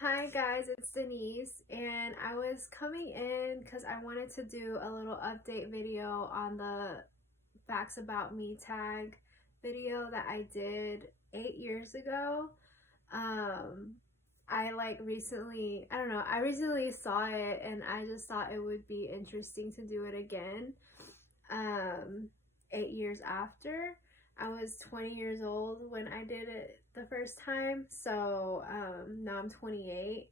Hi guys, it's Denise, and I was coming in because I wanted to do a little update video on the Facts About Me tag video that I did 8 years ago. Um, I recently saw it and I just thought it would be interesting to do it again. 8 years after. I was 20 years old when I did it the first time, so now I'm 28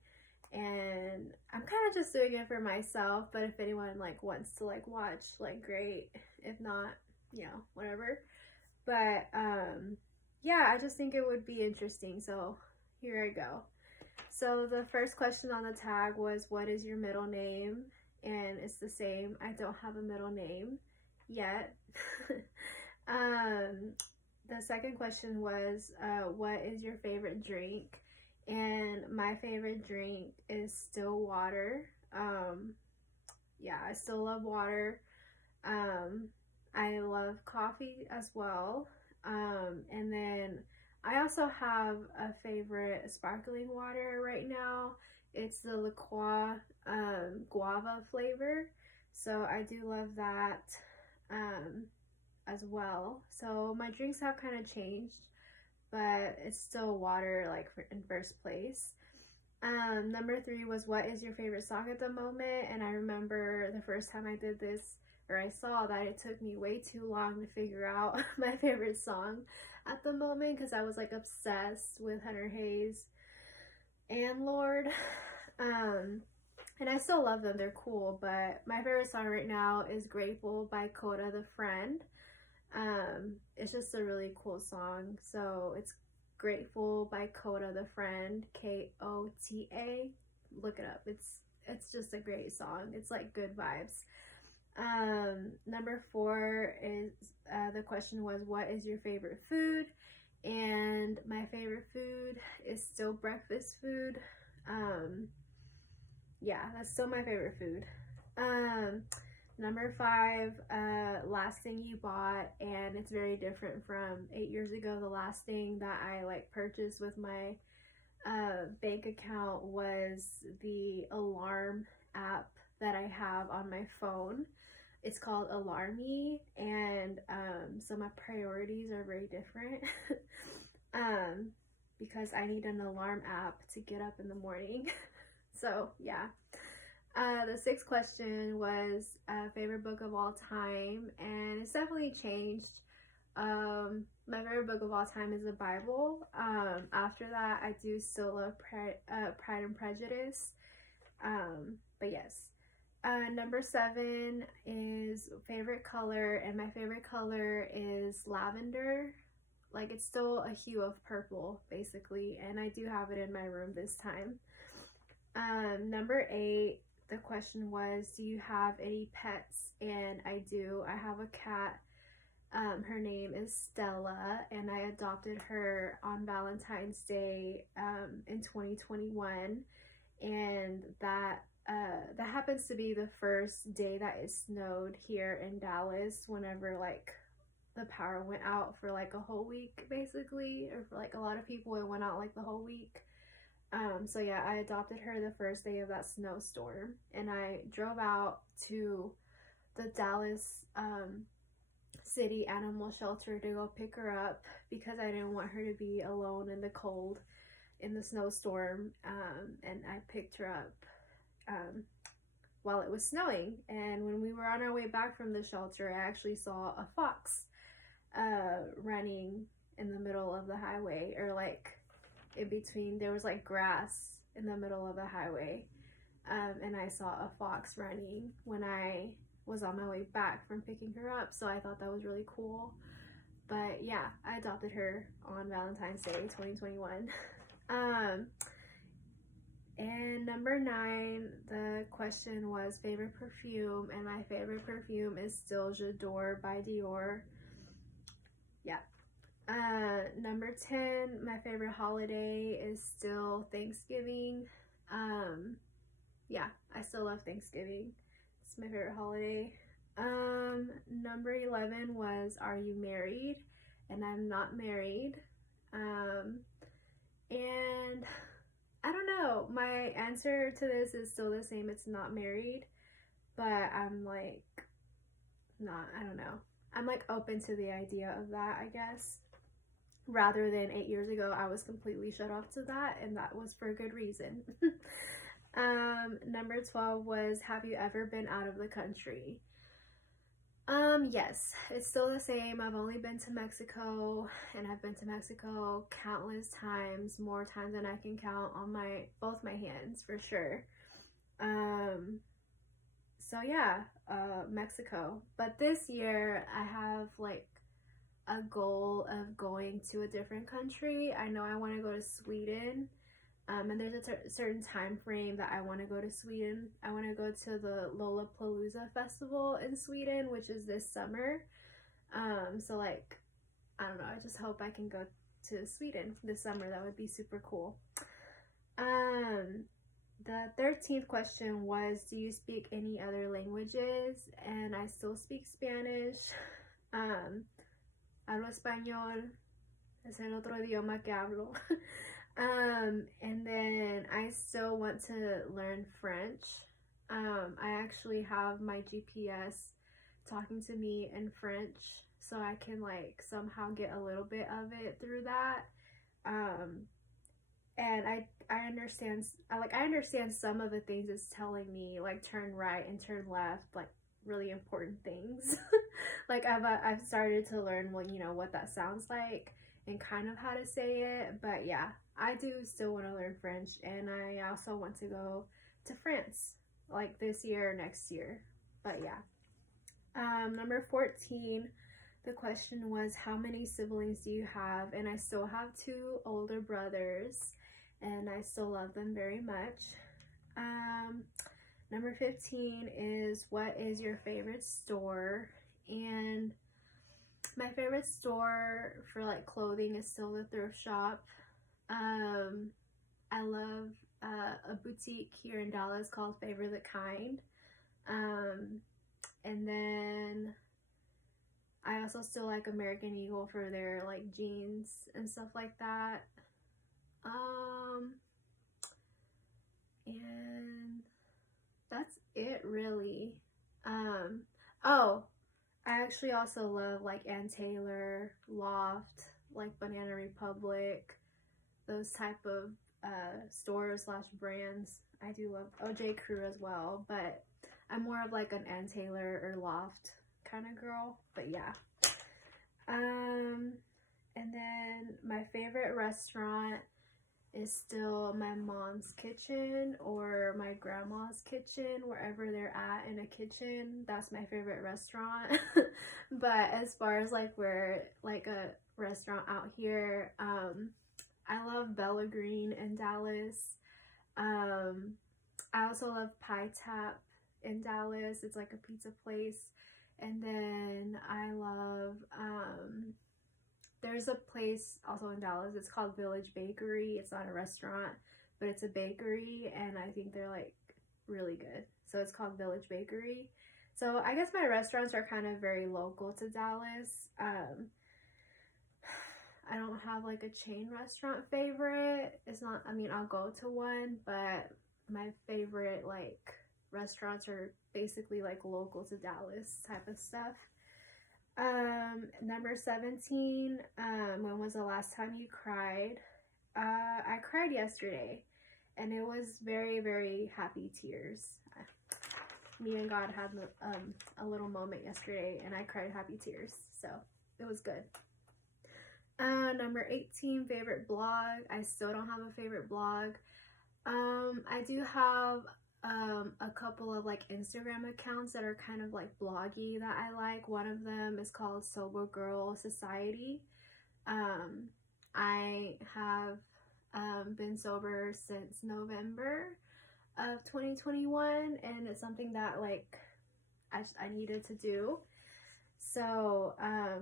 and I'm kind of just doing it for myself, but if anyone wants to watch, great. If not, whatever. But yeah, I just think it would be interesting, so here I go. So the first question on the tag was, what is your middle name? And it's the same. I don't have a middle name yet. The second question was, what is your favorite drink? And my favorite drink is still water. Yeah, I still love water. I love coffee as well. And then I also have a favorite sparkling water right now. It's the La Croix guava flavor. So I do love that as well. So my drinks have kind of changed, but it's still water in first place. Number 3 was, what is your favorite song at the moment? And I remember the first time I did this, or I saw that, it took me way too long to figure out my favorite song at the moment because I was obsessed with Hunter Hayes and Lorde. And I still love them, they're cool, but my favorite song right now is Grateful by Kota the Friend. It's just a really cool song. So it's Grateful by Kota the Friend, Kota. Look it up. It's just a great song. It's good vibes. Number 4 is the question was, what is your favorite food? And my favorite food is still breakfast food. Yeah, that's still my favorite food. Number 5, last thing you bought, and it's very different from 8 years ago. The last thing that I purchased with my bank account was the alarm app that I have on my phone. It's called Alarmy, and so my priorities are very different because I need an alarm app to get up in the morning. So yeah. The 6th question was favorite book of all time, and it's definitely changed. My favorite book of all time is the Bible. After that, I do still love Pride and Prejudice. But yes. Number 7 is favorite color, and my favorite color is lavender. It's still a hue of purple, basically, and I do have it in my room this time. Number 8, the question was, do you have any pets? And I do. I have a cat. Her name is Stella, and I adopted her on Valentine's Day in 2021, and that happens to be the first day that it snowed here in Dallas, whenever the power went out for a whole week, basically, or for a lot of people it went out the whole week. So yeah, I adopted her the first day of that snowstorm, and I drove out to the Dallas city animal shelter to go pick her up because I didn't want her to be alone in the cold in the snowstorm. And I picked her up while it was snowing, and when we were on our way back from the shelter, I actually saw a fox running in the middle of the highway, or in between. There was grass in the middle of the highway, and I saw a fox running when I was on my way back from picking her up, so I thought that was really cool. But yeah, I adopted her on Valentine's Day 2021. And number 9, the question was favorite perfume, and my favorite perfume is still J'adore by Dior. Yeah. Number 10, my favorite holiday is still Thanksgiving. Yeah, I still love Thanksgiving. It's my favorite holiday. Number 11 was, are you married? And I'm not married. And I don't know, my answer to this is still the same. It's not married, but I'm like not, I don't know. I'm like open to the idea of that, I guess. Rather than 8 years ago, I was completely shut off to that, and that was for a good reason. Number 12 was, have you ever been out of the country? Yes, it's still the same. I've only been to Mexico, and I've been to Mexico countless times, more times than I can count on both my hands, for sure. So yeah, Mexico. But this year I have like a goal of going to a different country. I know I want to go to Sweden. And there's a certain time frame that I want to go to Sweden. I want to go to the Lollapalooza festival in Sweden, which is this summer. So like, I don't know, I just hope I can go to Sweden this summer. That would be super cool. The 13th question was, do you speak any other languages? And I still speak Spanish. Hablo español. Es el otro idioma que hablo. And then I still want to learn French. I actually have my GPS talking to me in French, so I can like somehow get a little bit of it through that. And I understand some of the things it's telling me, like turn right and turn left, like really important things. Like I've started to learn what that sounds like and kind of how to say it. But yeah, I do still want to learn French, and I also want to go to France like this year or next year. But yeah. Number 14, the question was, how many siblings do you have? And I still have 2 older brothers, and I still love them very much. Number 15 is, what is your favorite store? And my favorite store for like clothing is still the thrift shop. I love a boutique here in Dallas called Favor the Kind. And then I also still like American Eagle for their like jeans and stuff like that. And that's it really. Oh, I actually also love like Ann Taylor, Loft, like Banana Republic, those type of stores / brands. I do love OJ Crew as well, but I'm more of like an Ann Taylor or Loft kind of girl. But yeah. And then my favorite restaurant is still my mom's kitchen or my grandma's kitchen, wherever they're at in a kitchen. That's my favorite restaurant. But as far as like where like a restaurant out here, I love Bella Green in Dallas. I also love Pie Tap in Dallas. It's like a pizza place. And then I love there's a place also in Dallas, it's called Village Bakery. It's not a restaurant, but it's a bakery, and I think they're like really good. So it's called Village Bakery. So I guess my restaurants are kind of very local to Dallas. I don't have like a chain restaurant favorite. It's not, I mean, I'll go to one, but my favorite like restaurants are basically like local to Dallas type of stuff. Number 17, when was the last time you cried? I cried yesterday, and it was very, very happy tears. Me and God had a little moment yesterday, and I cried happy tears, so it was good. Number 18, favorite blog. I still don't have a favorite blog. I do have a couple of like Instagram accounts that are kind of like bloggy that I like. One of them is called Sober Girl Society. I have been sober since November of 2021, and it's something that like I needed to do. So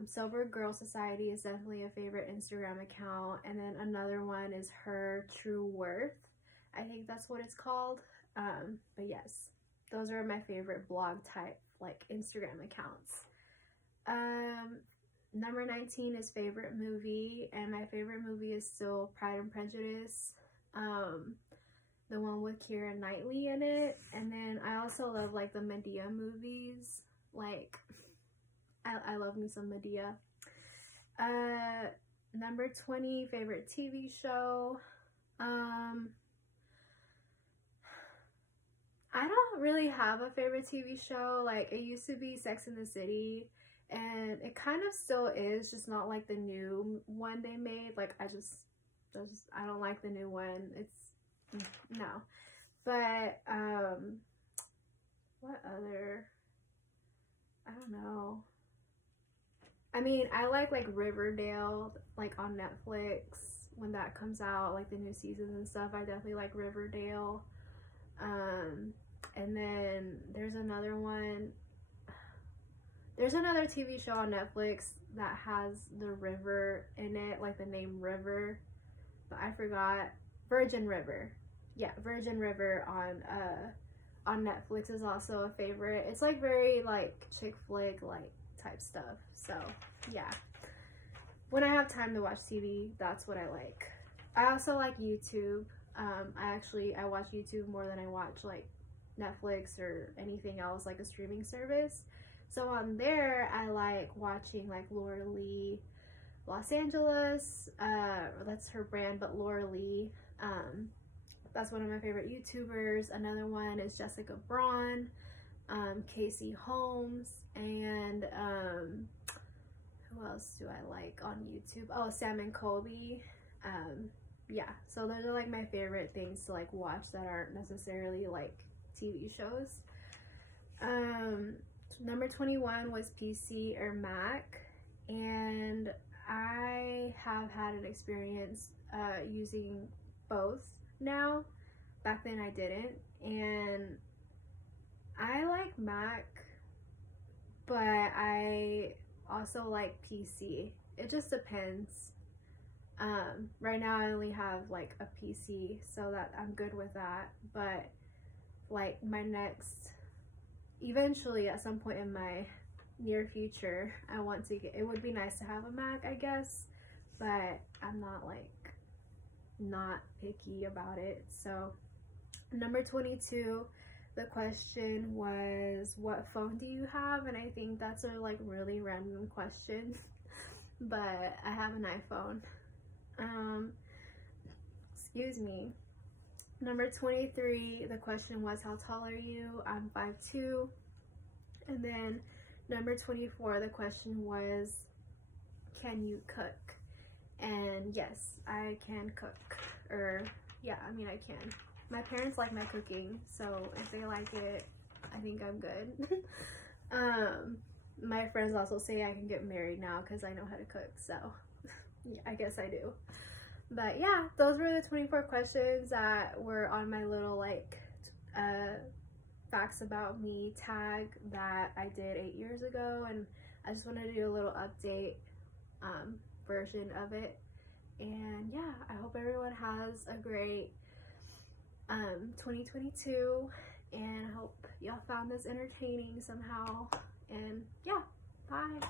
Sober Girl Society is definitely a favorite Instagram account. And then another one is Her True Worth. I think that's what it's called. But yes, those are my favorite blog type like Instagram accounts. Number 19 is favorite movie, and my favorite movie is still Pride and Prejudice. the one with Keira Knightley in it. And then I also love like the Madea movies. Like I love me some Madea. Number 20, favorite TV show. I don't really have a favorite TV show. Like, it used to be Sex and the City, and it kind of still is, just not like the new one they made. Like, I don't like the new one. It's, no. But, what other, I don't know. I mean, I like Riverdale, like on Netflix, when that comes out, like the new seasons and stuff. I definitely like Riverdale. And then there's another one. There's another TV show on Netflix that has the river in it, like the name River, but I forgot. Virgin River. Yeah, Virgin River on Netflix is also a favorite. It's like very like chick flick like type stuff. So yeah, when I have time to watch TV, that's what I like. I also like YouTube. I watch YouTube more than I watch like Netflix or anything else, like a streaming service. So on there, I like watching like Laura Lee Los Angeles. That's her brand, but Laura Lee. That's one of my favorite YouTubers. Another one is Jessica Braun, Casey Holmes, and who else do I like on YouTube? Oh, Sam and Colby. Yeah, so those are like my favorite things to like watch that aren't necessarily like TV shows. Number 21 was PC or Mac, and I have had an experience using both now. Back then I didn't, and I like Mac, but I also like PC. It just depends. Right now I only have like a PC, so that I'm good with that. But like my next, eventually at some point in my near future, I want to get, it would be nice to have a Mac, I guess, but I'm not like not picky about it. So number 22, the question was, what phone do you have? And I think that's a like really random question, but I have an iPhone. Excuse me. Number 23, the question was, how tall are you? I'm 5'2". And then number 24, the question was, can you cook? And yes, I can cook. Or yeah, I mean, I can. My parents like my cooking, so if they like it, I think I'm good. My friends also say I can get married now because I know how to cook, so yeah, I guess I do. But yeah, those were the 24 questions that were on my little like facts about me tag that I did 8 years ago, and I just wanted to do a little update version of it. And yeah, I hope everyone has a great 2022, and I hope y'all found this entertaining somehow. And yeah, bye.